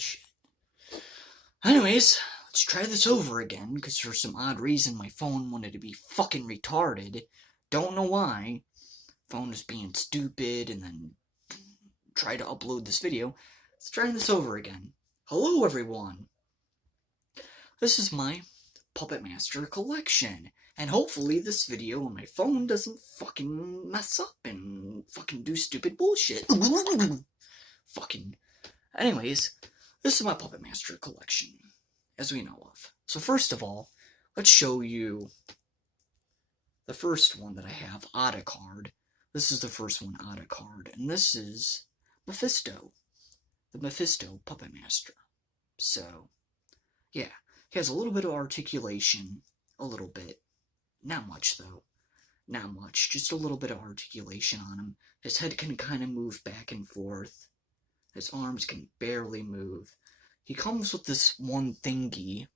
bullshit. Anyways, let's try this over again, because for some odd reason my phone wanted to be fucking retarded. Don't know why. Phone was being stupid, and then try to upload this video. Let's try this over again. Hello everyone. This is my Puppet Master collection. And hopefully this video on my phone doesn't fucking mess up and fucking do stupid bullshit. Fucking. Anyways, this is my Puppet Master collection, as we know of. So first of all, let's show you the first one that I have, Otacard. This is the first one, Otacard, and this is Mephisto, the Mephisto Puppet Master. So, yeah, he has a little bit of articulation, a little bit. Not much, though. Not much, just a little bit of articulation on him. His head can kind of move back and forth. His arms can barely move. He comes with this one thingy.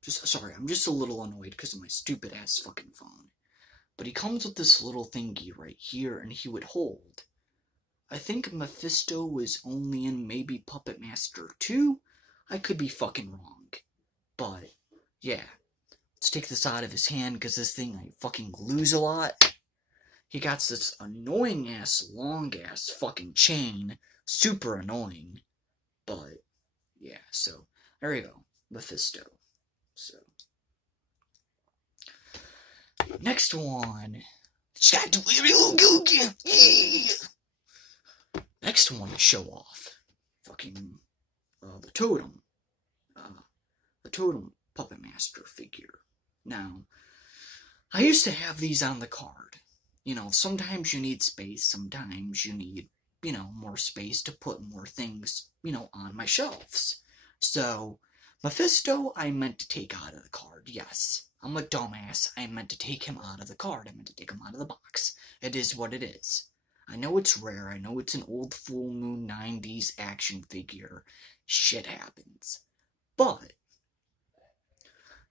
Sorry, I'm just a little annoyed because of my stupid-ass fucking phone. But he comes with this little thingy right here, and he would hold. I think Mephisto was only in maybe Puppet Master 2. I could be fucking wrong. But, yeah. Let's take this out of his hand, because this thing I fucking lose a lot. He got this annoying-ass, long-ass fucking chain. Super annoying. But, yeah, so, there you go. Mephisto. So. Next one. Next one to show off. Fucking, the Totem. The Totem Puppet Master figure. Now, I used to have these on the card. You know, sometimes you need space, sometimes you need, more space to put more things, on my shelves. So, Mephisto, I meant to take out of the card, yes. I'm a dumbass, I meant to take him out of the card, I meant to take him out of the box. It is what it is. I know it's rare, I know it's an old Full Moon 90s action figure. Shit happens. But,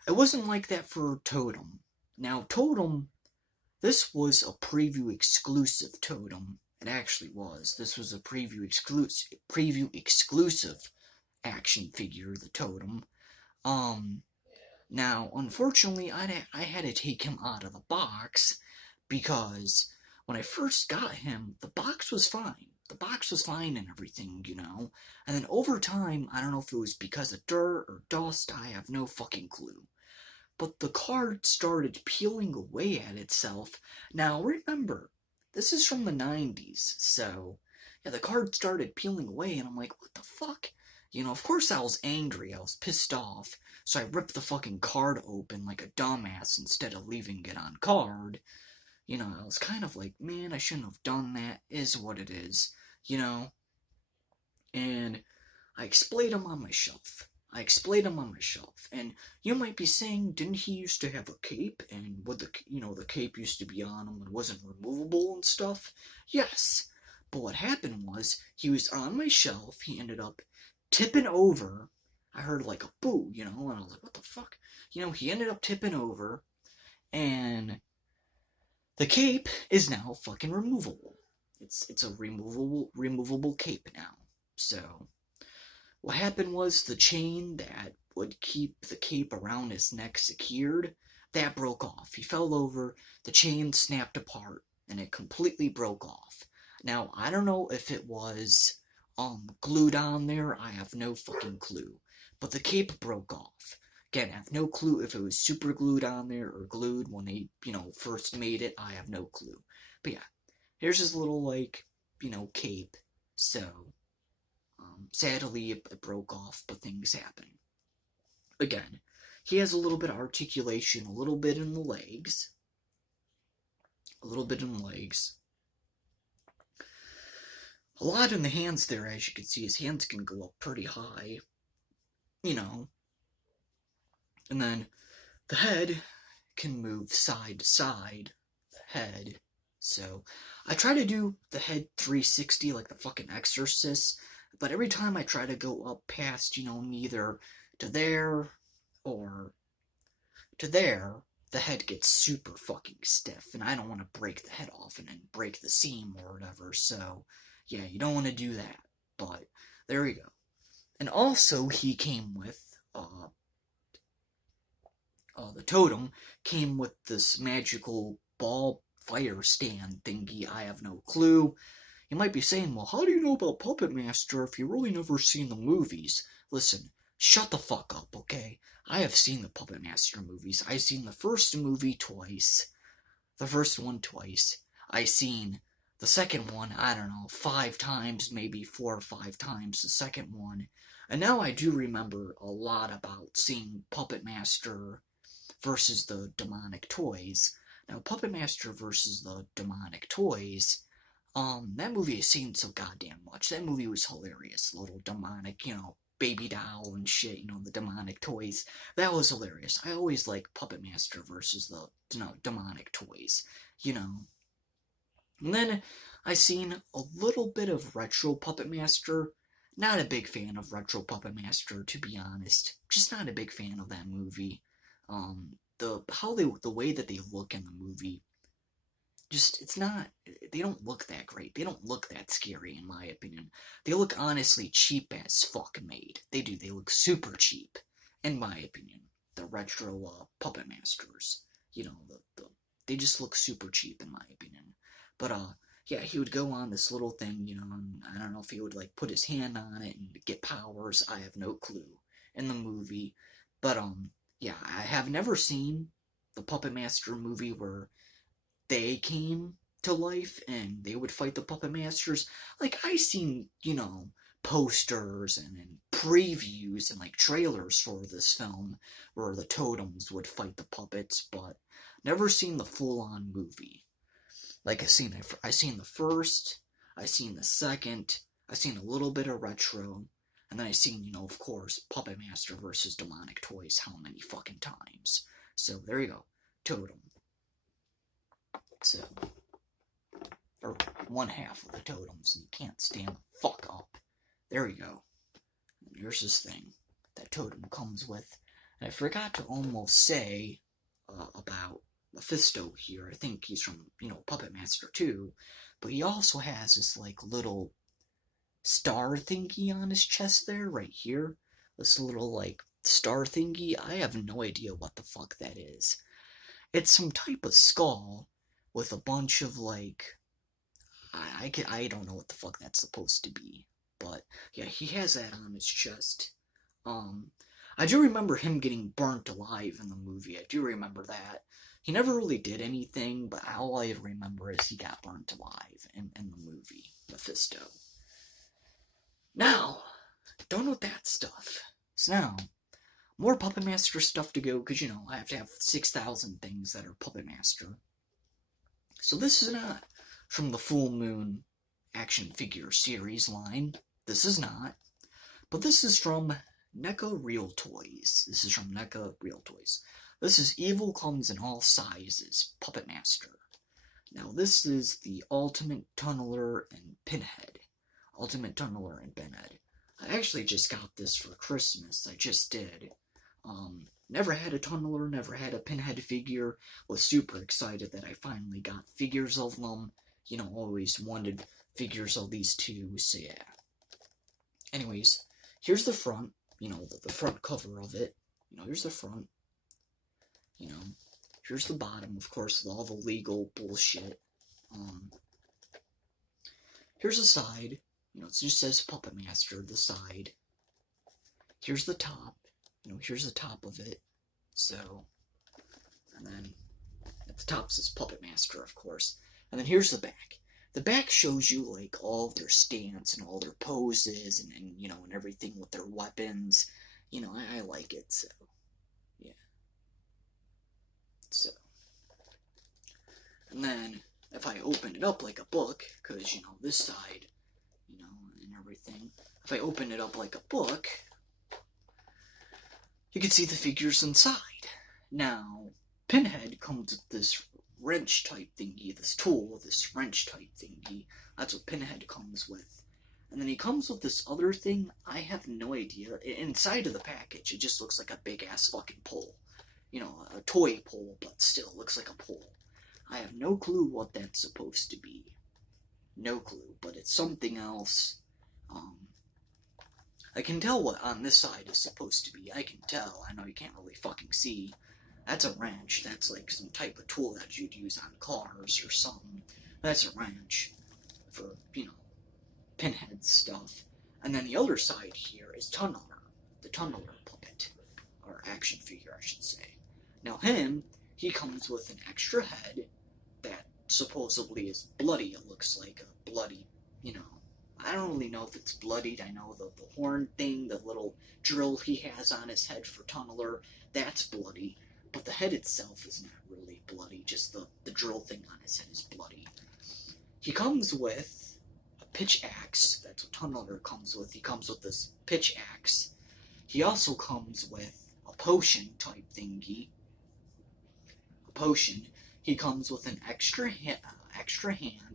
it wasn't like that for Totem. Now, Totem, this was a preview exclusive Totem. It actually was. This was a preview exclusive action figure, the Totem. Now, unfortunately, I had to take him out of the box, because when I first got him, the box was fine. The box was fine and everything, And then over time, I don't know if it was because of dirt or dust, I have no fucking clue. But the card started peeling away at itself. Now, remember, this is from the 90s, so, yeah, the card started peeling away, and I'm like, what the fuck? Of course I was angry, I was pissed off, so I ripped the fucking card open like a dumbass instead of leaving it on card. I was kind of like, man, I shouldn't have done that, is what it is, And I displayed him on my shelf. And you might be saying, didn't he used to have a cape, and would the cape used to be on him and wasn't removable and stuff? Yes, but what happened was, he was on my shelf, he ended up tipping over. I heard like a boo, and I was like, what the fuck? He ended up tipping over, and the cape is now fucking removable. It's a removable cape now. So, what happened was, the chain that would keep the cape around his neck secured, that broke off. He fell over, the chain snapped apart, and it completely broke off. Now, I don't know if it was glued on there, I have no fucking clue. But the cape broke off. Again, I have no clue if it was super glued on there or glued when they, first made it, I have no clue. But yeah, here's his little, cape. So, sadly, it broke off, but things happen. Again, he has a little bit of articulation, a little bit in the legs. A lot in the hands there, as you can see. His hands can go up pretty high. And then the head can move side to side. The head. So, I try to do the head 360 like the fucking Exorcist. But every time I try to go up past, neither to there or to there, the head gets super fucking stiff, and I don't want to break the head off and then break the seam or whatever, so, yeah, you don't want to do that, but, there you go. And also, he came with, the totem came with this magical ball fire stand thingy. I have no clue. You might be saying, well, how do you know about Puppet Master if you really never seen the movies? Listen, shut the fuck up, okay? I have seen the Puppet Master movies. I've seen the first movie twice. The first one twice. I seen the second one, I don't know, 5 times, maybe 4 or 5 times, the second one. And now I do remember a lot about seeing Puppet Master versus the Demonic Toys. Now, Puppet Master versus the Demonic Toys, that movie I've seen so goddamn much. That movie was hilarious. Little demonic, baby doll and shit, the demonic toys. That was hilarious. I always like Puppet Master versus the, demonic toys, And then I seen a little bit of retro Puppet Master. Not a big fan of retro Puppet Master, to be honest. Just not a big fan of that movie. The way that they look in the movie, they don't look that great. They don't look that scary, in my opinion. They look honestly cheap as fuck made. They do. They look super cheap, in my opinion. The retro Puppet Masters. They just look super cheap, in my opinion. But, yeah, he would go on this little thing, and I don't know if he would, put his hand on it and get powers. I have no clue in the movie. But, yeah, I have never seen the Puppet Master movie where they came to life and they would fight the Puppet Masters. I seen, posters and previews and, trailers for this film where the totems would fight the puppets, but never seen the full-on movie. I seen the first, I seen the second, I seen a little bit of retro, and then I seen, of course, Puppet Master versus Demonic Toys how many fucking times. So, there you go. Totem. So, or one half of the totems, and you can't stand the fuck up. There you go. And here's this thing that totem comes with. And I forgot to almost say about Mephisto here. I think he's from, Puppet Master 2. But he also has this, little star thingy on his chest there, right here. This little, star thingy. I have no idea what the fuck that is. It's some type of skull with a bunch of, I don't know what the fuck that's supposed to be. But, yeah, he has that on his chest. I do remember him getting burnt alive in the movie. I do remember that. He never really did anything, but all I remember is he got burnt alive in the movie, Mephisto. Now, done with that stuff. So now, more Puppet Master stuff to go, because, I have to have 6,000 things that are Puppet Master. So this is not from the Full Moon action figure series line. This is not. But this is from NECA Real Toys. This is from NECA Real Toys. This is Evil Comes in All Sizes, Puppet Master. Now this is the Ultimate Tunneler and Pinhead. Ultimate Tunneler and Pinhead. I actually just got this for Christmas. I just did. Never had a Tunneler, never had a Pinhead figure. Was super excited that I finally got figures of them. Always wanted figures of these two, so yeah. Anyways, here's the front. The front cover of it. Here's the front. Here's the bottom, of course, with all the legal bullshit. Here's the side. It just says Puppet Master, the side. Here's the top. Here's the top of it. So, and then at the top says Puppet Master, of course. And then here's the back. The back shows you, all of their stance and all their poses and and everything with their weapons. I like it, so, yeah. So, and then, if I open it up like a book, because, this side, and everything, if I open it up like a book, you can see the figures inside. Now, Pinhead comes with this wrench type thingy, this tool, this wrench type thingy. That's what Pinhead comes with. And then he comes with this other thing, I have no idea. Inside of the package, it just looks like a big ass fucking pole. you know, a toy pole, but still looks like a pole. I have no clue what that's supposed to be. No clue, but it's something else. I can tell what on this side is supposed to be. I can tell. I know you can't really fucking see. That's a wrench. That's like some type of tool that you'd use on cars or something. That's a wrench for, you know, Pinhead stuff. And then the other side here is Tunneler, the Tunneler puppet, or action figure, I should say. Now he comes with an extra head that supposedly is bloody. It looks like a bloody, you know, I don't really know if it's bloodied. I know the horn thing, the little drill he has on his head for Tunneler, that's bloody. But the head itself is not really bloody. Just the drill thing on his head is bloody. He comes with a pitch axe. That's what Tunneler comes with. He comes with this pitch axe. He also comes with a potion type thingy. A potion. He comes with an extra hand. I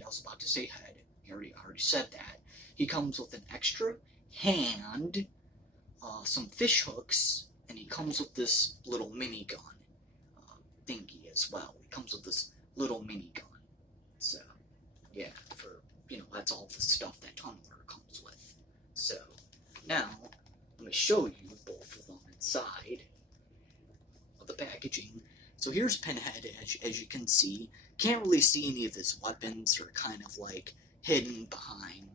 was about to say head. I already said that. He comes with an extra hand, some fish hooks, and he comes with this little minigun thingy as well. He comes with this little minigun. So, yeah, that's all the stuff that Tunneler comes with. So, now, let me show you both of them inside of the packaging. So here's Pinhead, as you can see. Can't really see any of his weapons. They're kind of like hidden behind,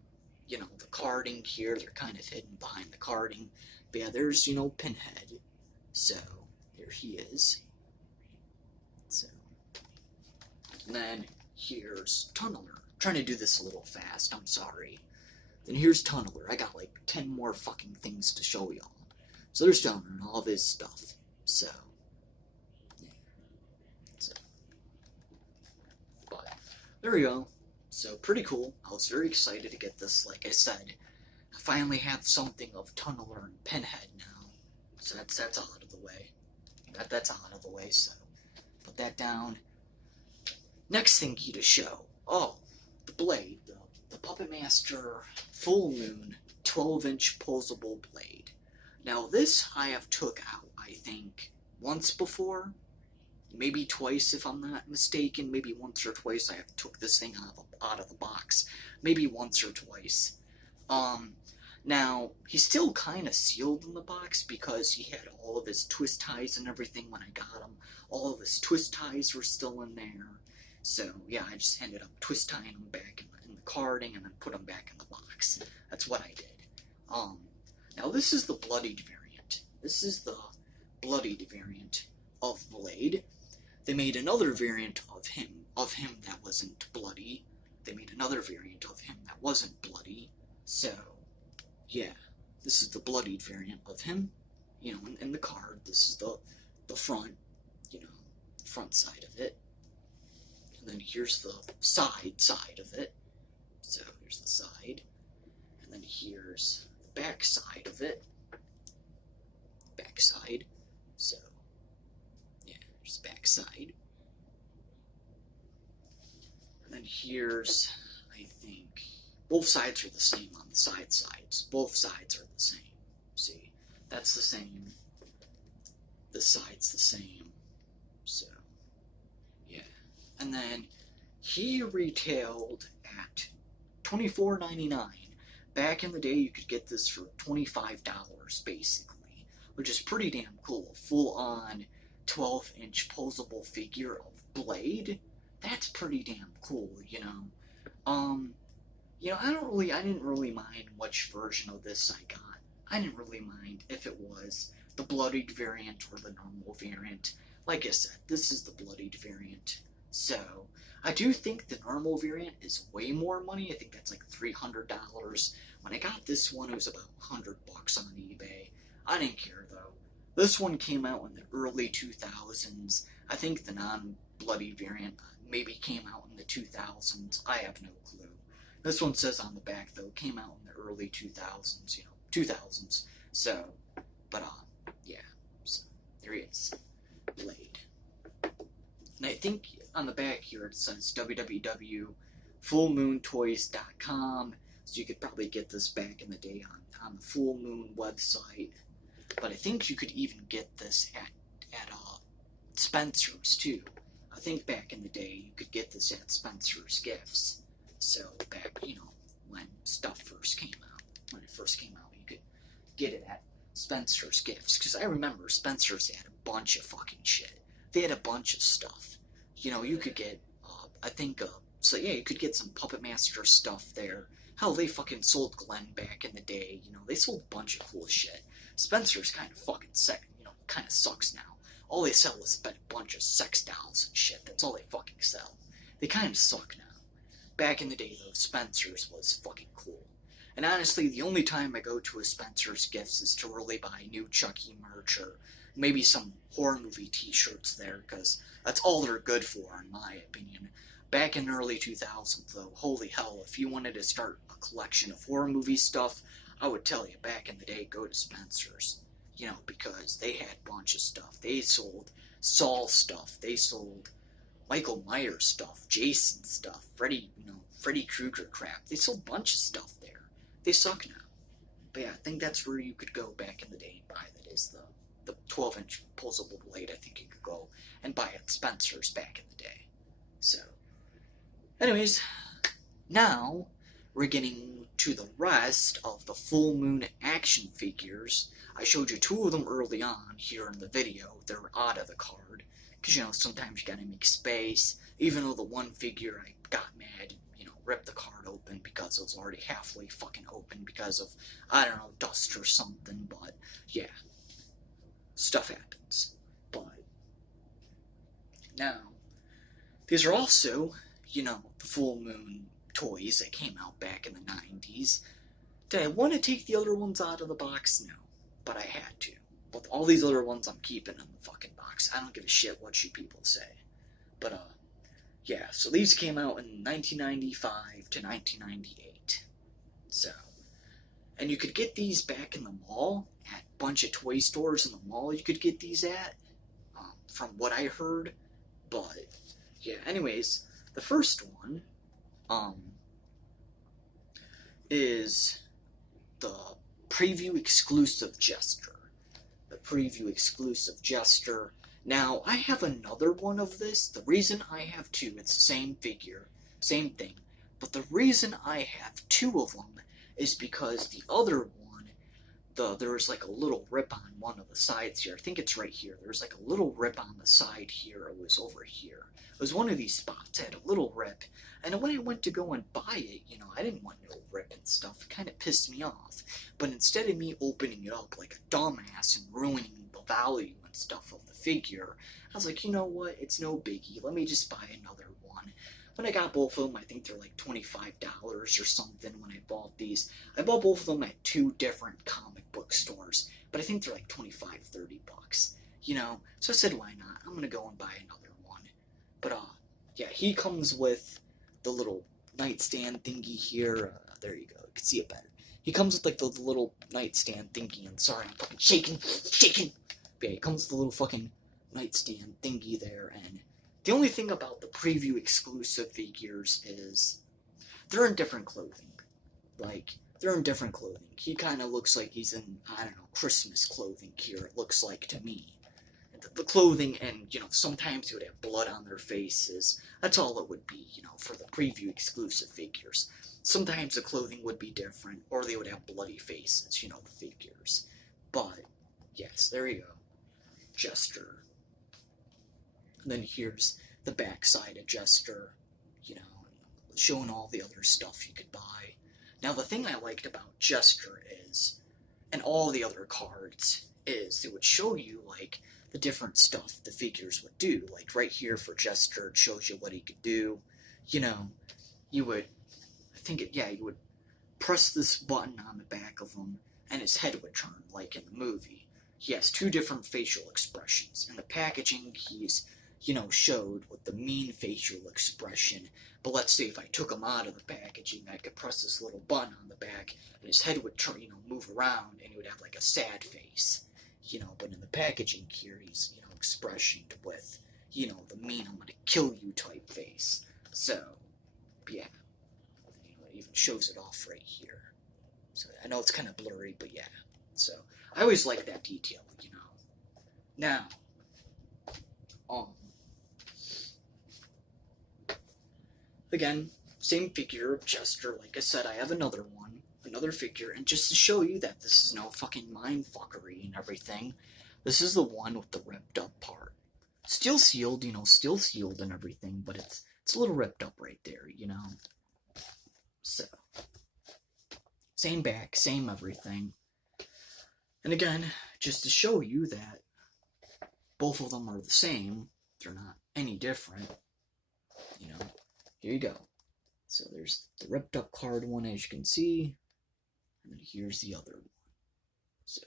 you know, the carding here. They're kind of hidden behind the carding. But yeah, there's, you know, Pinhead. So, here he is. So, and then here's Tunneler. I'm trying to do this a little fast, I'm sorry. Then here's Tunneler. I got like 10 more fucking things to show y'all. So there's Tunneler and all of his stuff. So, yeah. So, but, there we go. So, pretty cool. I was very excited to get this. Like I said, I finally have something of Tunneler and Pinhead now. So that's all out of the way. That's all out of the way, so put that down. Next thingy to show. Oh, the blade. The Puppet Master Full Moon 12-inch posable blade. Now this I have took out, I think, once before. Maybe twice, if I'm not mistaken. Maybe once or twice I have took this thing out of the box. Maybe once or twice. Now, he's still kind of sealed in the box because he had all of his twist ties and everything when I got him. All of his twist ties were still in there. So, yeah, I just ended up twist tying them back in the carding and then put them back in the box. That's what I did. Now this is the bloodied variant. This is the bloodied variant of Blade. They made another variant of him that wasn't bloody. They made another variant of him that wasn't bloody. So, yeah, this is the bloodied variant of him. You know, in the card, this is the front, you know, front side of it. And then here's the side of it. So here's the side. And then here's the back side of it. Back side. So, yeah, here's the back side. And then here's, I think, both sides are the same on the sides. Both sides are the same. See, that's the same. This side's the same. So, yeah. And then he retailed at $24.99. Back in the day, you could get this for $25, basically, which is pretty damn cool. Full-on 12-inch posable figure of Blade. That's pretty damn cool, you know. You know, I didn't really mind which version of this I got. I didn't really mind if it was the bloodied variant or the normal variant. Like I said, this is the bloodied variant. So, I do think the normal variant is way more money. I think that's like $300. When I got this one, it was about $100 on eBay. I didn't care, though. This one came out in the early 2000s. I think the non-bloody variant maybe came out in the 2000s. I have no clue. This one says on the back, though, came out in the early 2000s, you know, 2000s. So, but, yeah. So, there he is. Blade. And I think on the back here it says www.fullmoontoys.com. So you could probably get this back in the day on the Full Moon website. But I think you could even get this at Spencer's too. I think back in the day you could get this at Spencer's Gifts. So back, when stuff first came out, when it first came out, you could get it at Spencer's Gifts. Because I remember Spencer's had a bunch of fucking shit. They had a bunch of stuff. You could get, you could get some Puppet Master stuff there. Hell, they fucking sold Glenn back in the day. They sold a bunch of cool shit. Spencer's kind of fucking kind of sucks now. All they sell is a bunch of sex dolls and shit. That's all they fucking sell. They kind of suck now. Back in the day, though, Spencer's was fucking cool. And honestly, the only time I go to a Spencer's Gifts is to really buy new Chucky merch or maybe some horror movie t-shirts there, because that's all they're good for, in my opinion. Back in early 2000s, though, holy hell, if you wanted to start a collection of horror movie stuff, I would tell you, back in the day, go to Spencer's. Because they had a bunch of stuff. They sold Saw stuff. They sold Michael Myers stuff, Jason stuff, Freddy Krueger crap. They sold a bunch of stuff there. They suck now. But yeah, I think that's where you could go back in the day and buy that is the 12-inch posable blade. I think you could go and buy at Spencer's back in the day. So, anyways, now we're getting to the rest of the full moon action figures. I showed you 2 of them early on here in the video. They're out of the card, because, sometimes you gotta make space. Even though the one figure I got mad, ripped the card open because it was already halfway fucking open because of, I don't know, dust or something, but, yeah. Stuff happens. But, now, these are also, the full moon toys that came out back in the 90s. Did I want to take the other ones out of the box? No. But I had to. But all these other ones I'm keeping in the fucking box. I don't give a shit what you people say. But, yeah, so these came out in 1995 to 1998. So, and you could get these back in the mall, at a bunch of toy stores in the mall you could get these at, from what I heard. But, yeah, anyways, the first one, is the preview exclusive Jester. The preview exclusive Jester. Now, I have another one of this. The reason I have 2, it's the same figure, same thing. But the reason I have 2 of them is because the other one, there's like a little rip on one of the sides here. I think it's right here. There's like a little rip on the side here. It was over here. It was one of these spots. It had a little rip. And when I went to go and buy it, I didn't want no rip and stuff. It kind of pissed me off. But instead of me opening it up like a dumbass and ruining the value and stuff of the figure, I was like, you know what? It's no biggie. Let me just buy another one. When I got both of them, I think they're like $25 or something when I bought these. I bought both of them at 2 different comic book stores. But I think they're like $25, $30. So I said, why not? I'm going to go and buy another one. But, yeah, he comes with the little nightstand thingy here. There you go. You can see it better. He comes with, like, the little nightstand thingy. And sorry, I'm fucking shaking. But yeah, he comes with the little fucking nightstand thingy there. And the only thing about the preview exclusive figures is they're in different clothing. Like, they're in different clothing. He kind of looks like he's in, I don't know, Christmas clothing here, it looks like to me. The clothing, and, sometimes they would have blood on their faces. That's all it would be, for the preview exclusive figures. Sometimes the clothing would be different, or they would have bloody faces, the figures. But, yes, there you go. Jester. And then here's the backside of Jester, showing all the other stuff you could buy. Now, the thing I liked about Jester is, and all the other cards, is they would show you, like, the different stuff the figures would do. Like, right here for Jester, it shows you what he could do. You would, you would press this button on the back of him, and his head would turn, like in the movie. He has 2 different facial expressions. In the packaging, he's, showed with the mean facial expression. But let's say if I took him out of the packaging, I could press this little button on the back, and his head would turn, move around, and he would have like a sad face. But in the packaging here, he's, expressioned with, the mean, I'm gonna kill you type face. So, yeah. It even shows it off right here. So, I know it's kind of blurry, but yeah. So, I always like that detail, Now, Again, same figure of Jester. Like I said, I have another figure, and just to show you that this is no fucking mindfuckery and everything, this is the one with the ripped up part. Still sealed, still sealed and everything, but it's a little ripped up right there, So, same back, same everything. And again, just to show you that both of them are the same, they're not any different, here you go. So there's the ripped up card one, as you can see, and then here's the other one. So,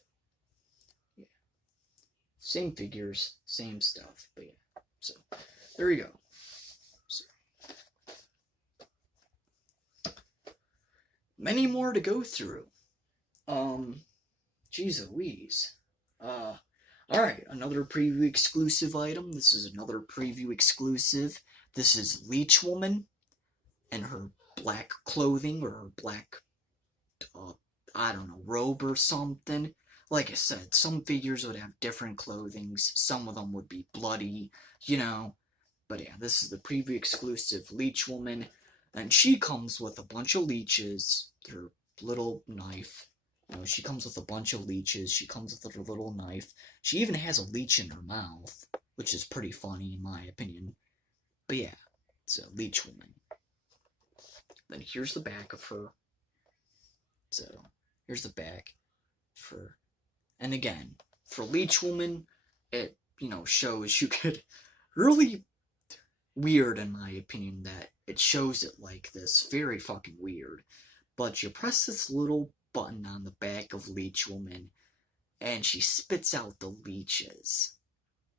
yeah. Same figures, same stuff, but yeah. So, there you go. So, many more to go through. Jeez Louise. Alright, another preview exclusive item. This is another preview exclusive. This is Leech Woman and her black clothing, or her black, I don't know, robe or something. Like I said, some figures would have different clothings. Some of them would be bloody, But yeah, this is the preview exclusive Leech Woman. And she comes with a bunch of leeches, her little knife. She comes with a bunch of leeches. She comes with her little knife. She even has a leech in her mouth, which is pretty funny in my opinion. But yeah, it's a Leech Woman. Then here's the back of her. So, here's the back for, and again, for Leech Woman, it, shows you get really weird in my opinion that it shows it like this. Very fucking weird. But you press this little button on the back of Leech Woman, and she spits out the leeches.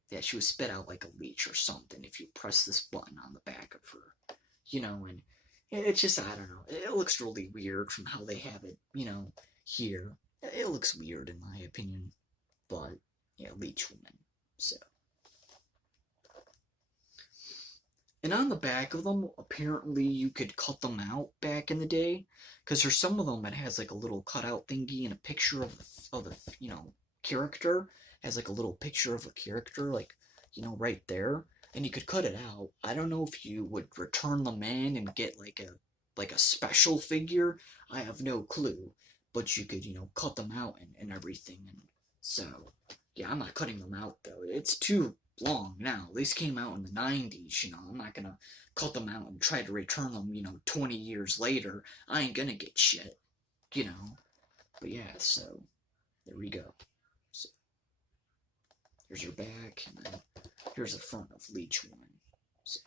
Yeah, she would spit out like a leech or something if you press this button on the back of her. And it's just, I don't know. It looks really weird from how they have it, here. It looks weird in my opinion. But, yeah, Leech Woman. So. And on the back of them, apparently you could cut them out back in the day. Because for some of them, it has like a little cutout thingy and a picture of the character. It has like a little picture of a character, like, right there. And you could cut it out. I don't know if you would return them in and get like a special figure. I have no clue. But you could, cut them out and everything. And so, yeah, I'm not cutting them out though. It's too long now. These came out in the 90s, I'm not gonna cut them out and try to return them, 20 years later. I ain't gonna get shit, But yeah, so, there we go. So, here's her back, and then here's the front of Leech Woman. So,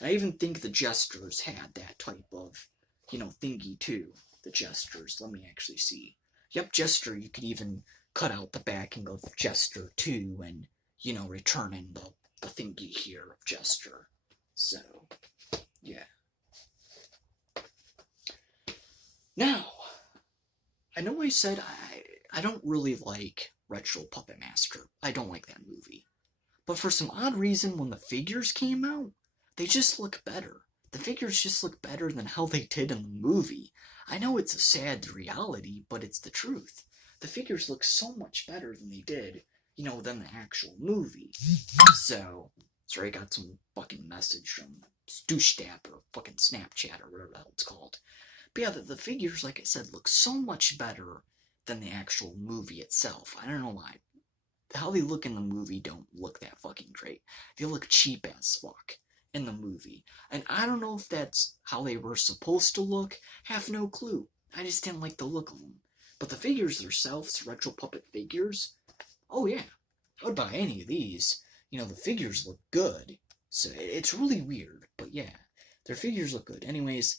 and I even think the Jesters had that type of, thingy too. The Jesters, let me actually see. Yep, Jester, you could even cut out the backing of Jester too, and returning the thingy here of Jester. So, yeah. Now, I know I said I don't really like Retro Puppet Master. I don't like that movie. But for some odd reason, when the figures came out, they just look better. The figures just look better than how they did in the movie. I know it's a sad reality, but it's the truth. The figures look so much better than they did, than the actual movie. So, sorry, I got some fucking message from Stooshtap or fucking Snapchat or whatever the hell it's called. But yeah, the figures, like I said, look so much better than the actual movie itself. I don't know why. How they look in the movie don't look that fucking great. They look cheap as fuck in the movie. And I don't know if that's how they were supposed to look. Have no clue. I just didn't like the look of them. But the figures themselves, Retro Puppet figures, oh yeah, I would buy any of these. The figures look good. So it's really weird, but yeah, their figures look good. Anyways,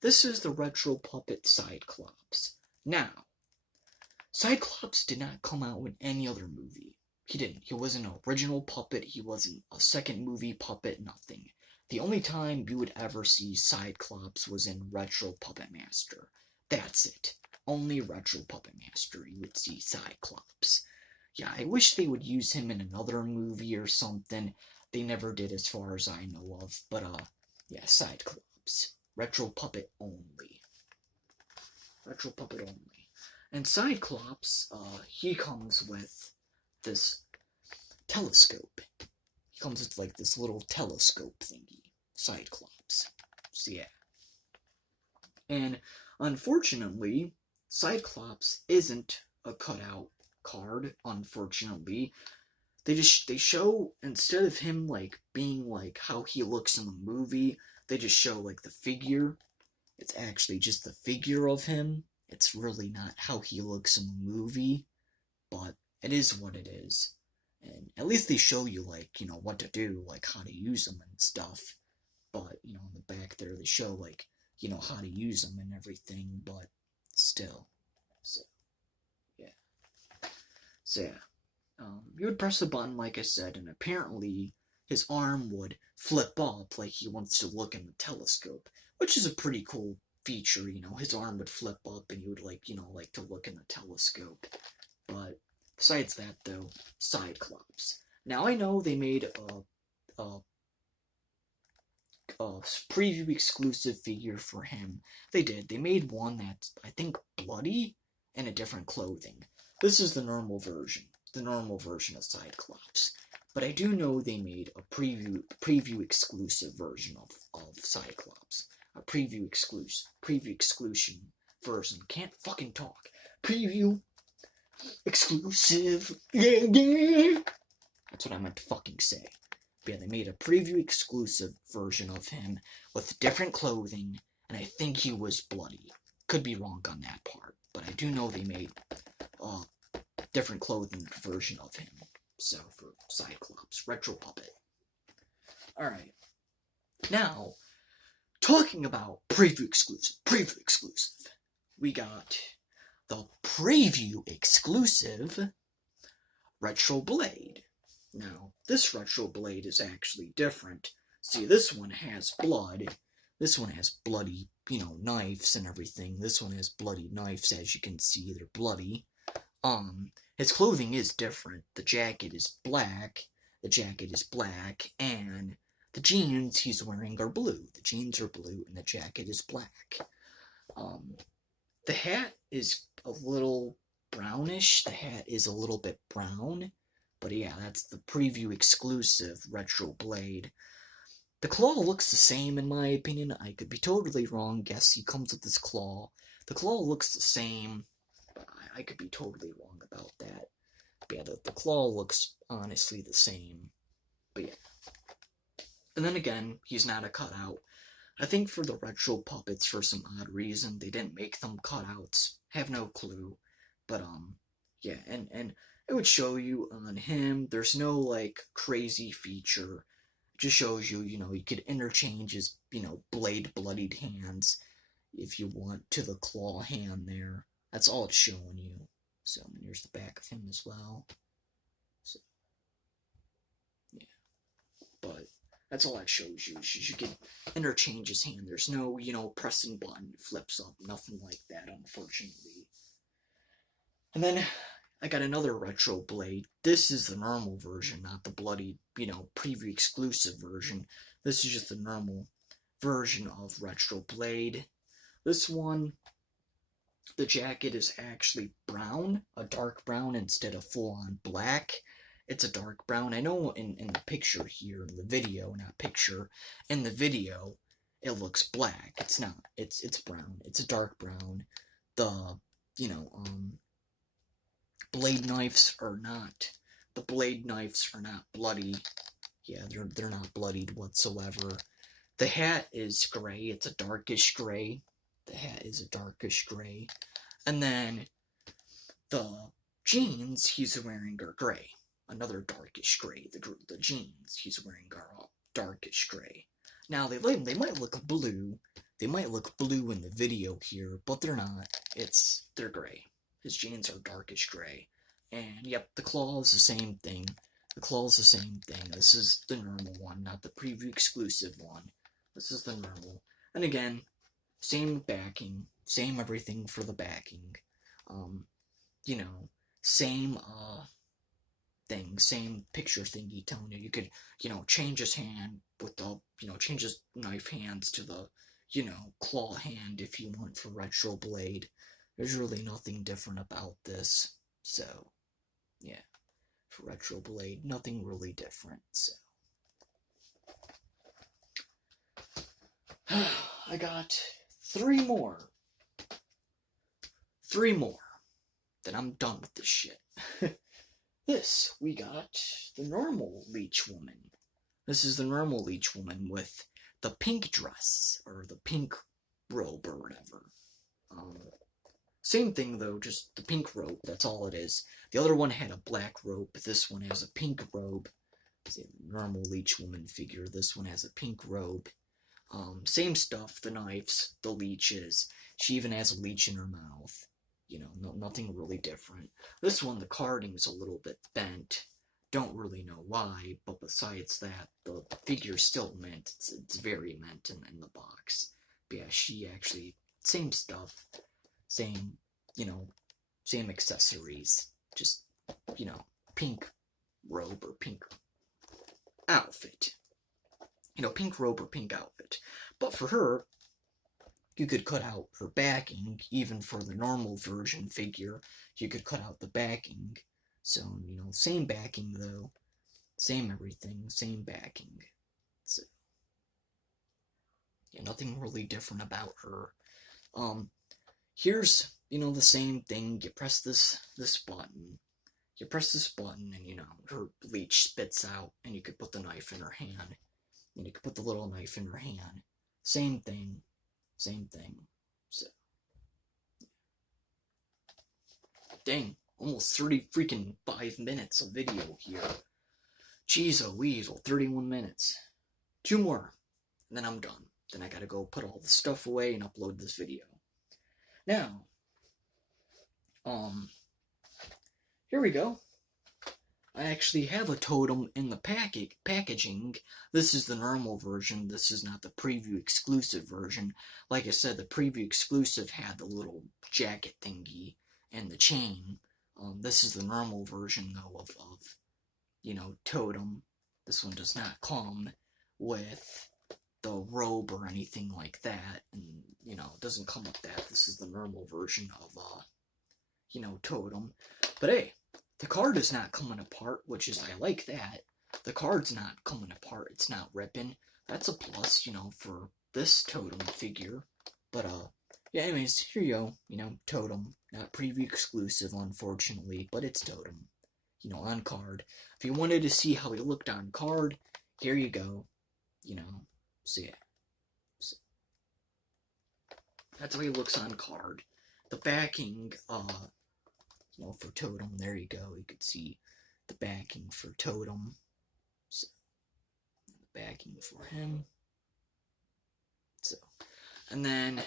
this is the Retro Puppet Cyclops. Now, Cyclops did not come out in any other movie. He didn't. He wasn't an original puppet. He wasn't a second movie puppet, nothing. The only time you would ever see Cyclops was in Retro Puppet Master. That's it. Only Retro Puppet Master you would see Cyclops. Yeah, I wish they would use him in another movie or something. They never did as far as I know of. But, yeah, Cyclops. Retro Puppet only. Retro Puppet only. And Cyclops, he comes with this telescope. he comes with like this little telescope thingy, Cyclops. So yeah. And unfortunately, Cyclops isn't a cutout card, unfortunately. They show, instead of him like being like how he looks in the movie, they just show like the figure. It's actually just the figure of him. It's really not how he looks in the movie, but it is what it is. And at least they show you like, what to do, like how to use them and stuff. But, in the back there they show like, how to use them and everything, but still. So, yeah. So, yeah. You would press the button, like I said, and apparently his arm would flip up like he wants to look in the telescope, which is a pretty cool feature. His arm would flip up and he would like to look in the telescope. But besides that, though, Cyclops. Now I know they made a preview exclusive figure for him. They did. They made one that's, I think, bloody and a different clothing. This is the normal version of Cyclops. But I do know they made a preview exclusive version of Cyclops. A preview exclusion version. Can't fucking talk. Preview exclusive. Yeah. That's what I meant to fucking say. But yeah, they made a preview exclusive version of him with different clothing, and I think he was bloody. Could be wrong on that part, but I do know they made different clothing version of him. So, for Cyclops, Retro Puppet. Alright. Now, talking about preview exclusive, we got the preview exclusive Retro Blade. Now, this Retro Blade is actually different. See, this one has blood. This one has bloody, knives and everything. This one has bloody knives, as you can see, they're bloody. His clothing is different. The jacket is black, and the jeans he's wearing are blue. The jeans are blue, and the jacket is black. The hat is a little brownish. The hat is a little bit brown. But yeah, that's the preview exclusive Retro Blade. The claw looks the same, in my opinion. I could be totally wrong. Guess he comes with this claw. The claw looks the same. I could be totally wrong about that. But yeah, the claw looks honestly the same. But yeah. And then again, he's not a cutout. I think for the Retro Puppets, for some odd reason, they didn't make them cutouts. Have no clue. But, yeah, and it would show you on him, there's no, like, crazy feature. It just shows you, you could interchange his, blade bloodied hands if you want to the claw hand there. That's all it's showing you. So, and here's the back of him as well. So, yeah. But that's all that shows you. You can interchange his hand. There's no, pressing button, flips up, nothing like that, unfortunately. And then I got another Retro Blade. This is the normal version, not the bloody, preview exclusive version. This is just the normal version of Retro Blade. This one, the jacket is actually brown, a dark brown instead of full-on black. It's a dark brown. I know in the picture here, in the video, not picture, in the video, it looks black. It's not. It's brown. It's a dark brown. The, blade knives are not. The blade knives are not bloody. Yeah, they're not bloodied whatsoever. The hat is gray. It's a darkish gray. The hat is a darkish gray. And then the jeans he's wearing are gray. Another darkish gray. The jeans he's wearing are darkish gray. Now, they might look blue. They might look blue in the video here, but they're not. They're gray. His jeans are darkish gray. And, yep, the claw is the same thing. The claw is the same thing. This is the normal one, not the preview exclusive one. This is the normal. And again, same backing, same everything for the backing. Same, thing, same picture thingy telling you could, change his hand with the, change his knife hands to the, claw hand if you want for Retro Blade. There's really nothing different about this, so, yeah, for Retro Blade, nothing really different, so, I got three more. Three more. Then I'm done with this shit. This, we got the normal leech woman. This is the normal leech woman with the pink dress, or the pink robe, or whatever. Same thing though, just the pink robe, that's all it is. The other one had a black robe, but this one has a pink robe. See, the normal leech woman figure, this one has a pink robe. Same stuff, the knives, the leeches. She even has a leech in her mouth. You know, nothing really different. This one, the carding's a little bit bent. Don't really know why, but besides that, the figure's still mint. It's very mint in the box. But yeah, she actually, same stuff. Same, same accessories. Just, pink robe or pink outfit. Pink robe or pink outfit. But for her, you could cut out her backing, even for the normal version figure. You could cut out the backing. So, same backing though. Same everything, same backing. So, yeah, nothing really different about her. Here's, the same thing. You press this button. You press this button and, her leech spits out and you could put the knife in her hand. And you could put the little knife in her hand. Same thing. Same thing. So, dang, almost 30 freaking 5 minutes of video here. Jeez oh weasel, 31 minutes. 2 more, and then I'm done. Then I gotta go put all the stuff away and upload this video. Now, here we go. I actually have a totem in the packaging. This is the normal version. This is not the preview exclusive version. Like I said, the preview exclusive had the little jacket thingy and the chain. This is the normal version, though, of totem. This one does not come with the robe or anything like that. And, it doesn't come with that. This is the normal version of, totem. But hey, the card is not coming apart, which is, I like that. The card's not coming apart. It's not ripping. That's a plus, for this totem figure. But, yeah, anyways, here you go. Totem. Not preview exclusive, unfortunately, but it's totem. On card. If you wanted to see how he looked on card, here you go. So yeah. So, that's how he looks on card. The backing, for totem, there you go. You could see the backing for totem. So, the backing for him. So, and then,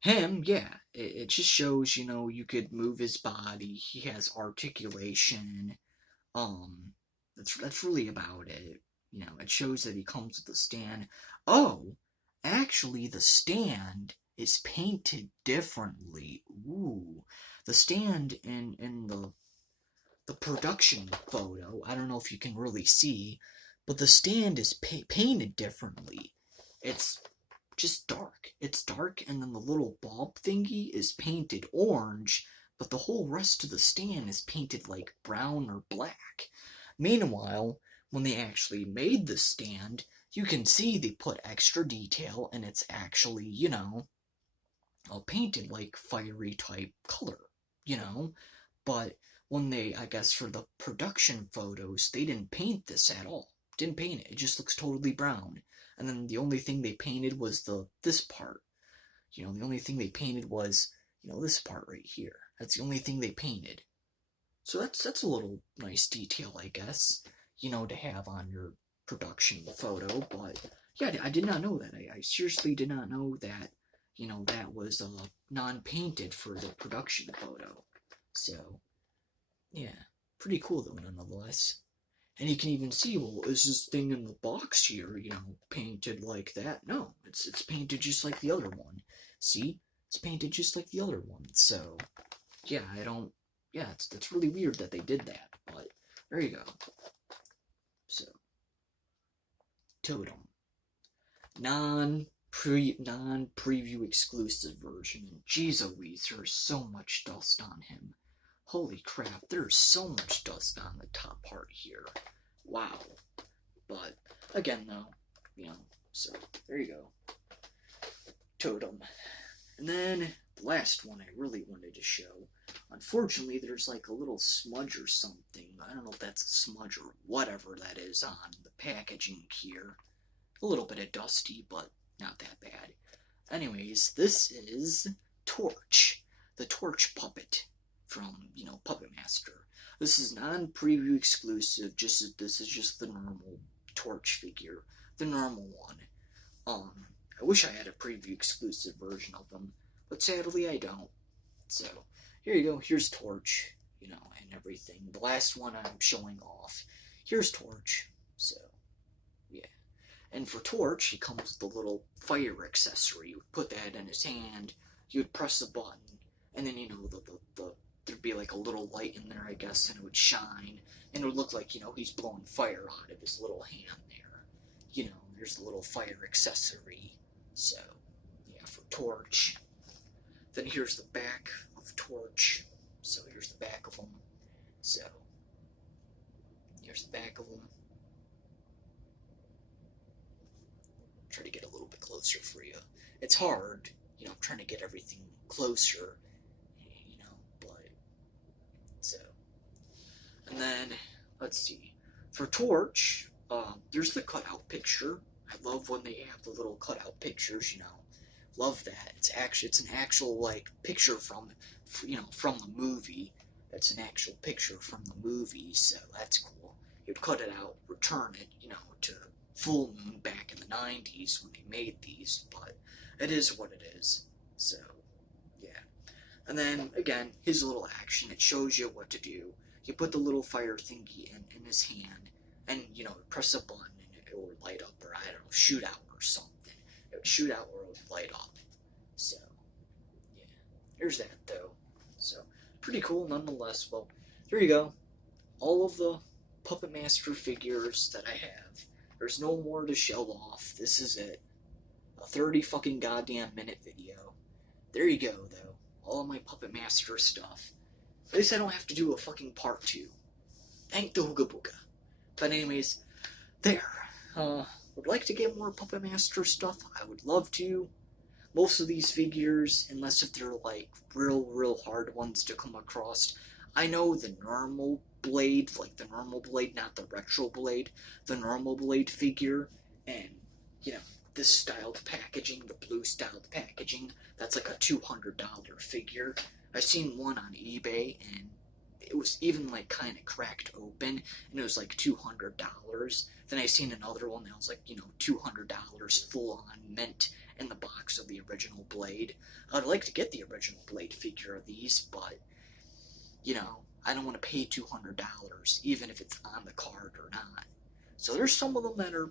him, yeah, it just shows, you could move his body. He has articulation. That's really about it. It shows that he comes with a stand. Oh, actually, the stand is painted differently. Ooh, the stand in the production photo, I don't know if you can really see, but the stand is painted differently. It's just dark. It's dark, and then the little bulb thingy is painted orange, but the whole rest of the stand is painted like brown or black. Meanwhile, when they actually made the stand, you can see they put extra detail, and it's actually, painted like fiery type color, but when they, I guess for the production photos, they didn't paint this at all. Didn't paint it. It just looks totally brown. And then the only thing they painted was this part. The only thing they painted was, this part right here. That's the only thing they painted. So that's a little nice detail, I guess, to have on your production photo. But yeah, I did not know that. I seriously did not know that, that was non-painted for the production photo. So yeah, pretty cool though, nonetheless. And you can even see, well, is this thing in the box here, painted like that? No, it's painted just like the other one. See? It's painted just like the other one. So, yeah, it's really weird that they did that, but there you go. So, totem. Non-preview exclusive version. And geez Louise, there's so much dust on him. Holy crap, there's so much dust on the top part here. Wow. But, again, though, So, there you go. Totem. And then, the last one I really wanted to show. Unfortunately, there's like a little smudge or something. I don't know if that's a smudge or whatever that is on the packaging here. A little bit of dusty, but not that bad. Anyways, this is Torch. The Torch puppet from, Puppet Master. This is non-preview exclusive, this is just the normal Torch figure. The normal one. I wish I had a preview exclusive version of them, but sadly I don't. So, here you go, here's Torch, and everything. The last one I'm showing off. Here's Torch, so, yeah. And for Torch, he comes with a little fire accessory. You would put that in his hand, you would press a button, and then, there'd be like a little light in there, I guess, and it would shine, and it would look like, he's blowing fire out of his little hand there. There's a little fire accessory. So, yeah, for Torch. Then here's the back of Torch. So here's the back of him. So, here's the back of him. Try to get a little bit closer for you. It's hard, I'm trying to get everything closer, but, so. And then, let's see. For Torch, there's the cutout picture. I love when they have the little cutout pictures, Love that. It's an actual, like, picture from the movie. That's an actual picture from the movie, so that's cool. You'd cut it out, return it, to Full Moon back in the 90s when they made these, but it is what it is. So, yeah. And then, again, his little action, it shows you what to do. You put the little fire thingy in his hand, and, press a button, and it would light up, or, I don't know, shoot out or something. It would shoot out or it would light up. So, yeah. Here's that, though. So, pretty cool nonetheless. Well, there you go. All of the Puppet Master figures that I have. There's no more to show off. This is it. A 30 fucking goddamn minute video. There you go, though. All of my Puppet Master stuff. At least I don't have to do a fucking part 2. Thank the Hooga Booga. But anyways, there. Would like to get more Puppet Master stuff. I would love to. Most of these figures, unless if they're like real hard ones to come across. I know the normal Blade, like the normal Blade, not the retro Blade, the normal Blade figure, and, this styled packaging, the blue styled packaging, that's like a $200 figure. I seen one on eBay, and it was even like kind of cracked open, and it was like $200. Then I seen another one that was like, $200 full on mint in the box of the original Blade. I'd like to get the original Blade figure of these, but, I don't want to pay $200, even if it's on the card or not. So there's some of them that are,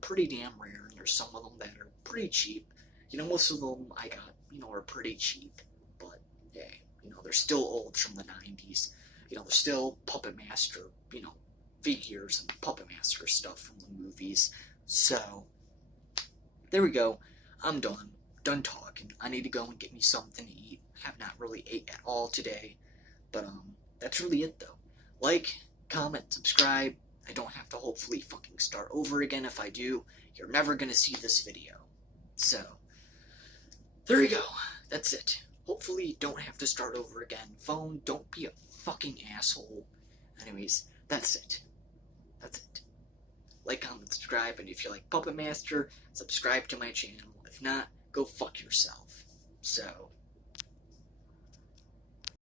pretty damn rare, and there's some of them that are pretty cheap. Most of them I got, are pretty cheap, but, yeah, they're still old from the 90s. They're still Puppet Master, figures and Puppet Master stuff from the movies. So, there we go. I'm done. Done talking. I need to go and get me something to eat. I have not really ate at all today. But, that's really it, though. Like, comment, subscribe. I don't have to hopefully fucking start over again. If I do, you're never gonna see this video. So, there you go. That's it. Hopefully you don't have to start over again. Phone, don't be a fucking asshole. Anyways, that's it. That's it. Like, comment, subscribe, and if you like Puppet Master, subscribe to my channel. If not, go fuck yourself. So,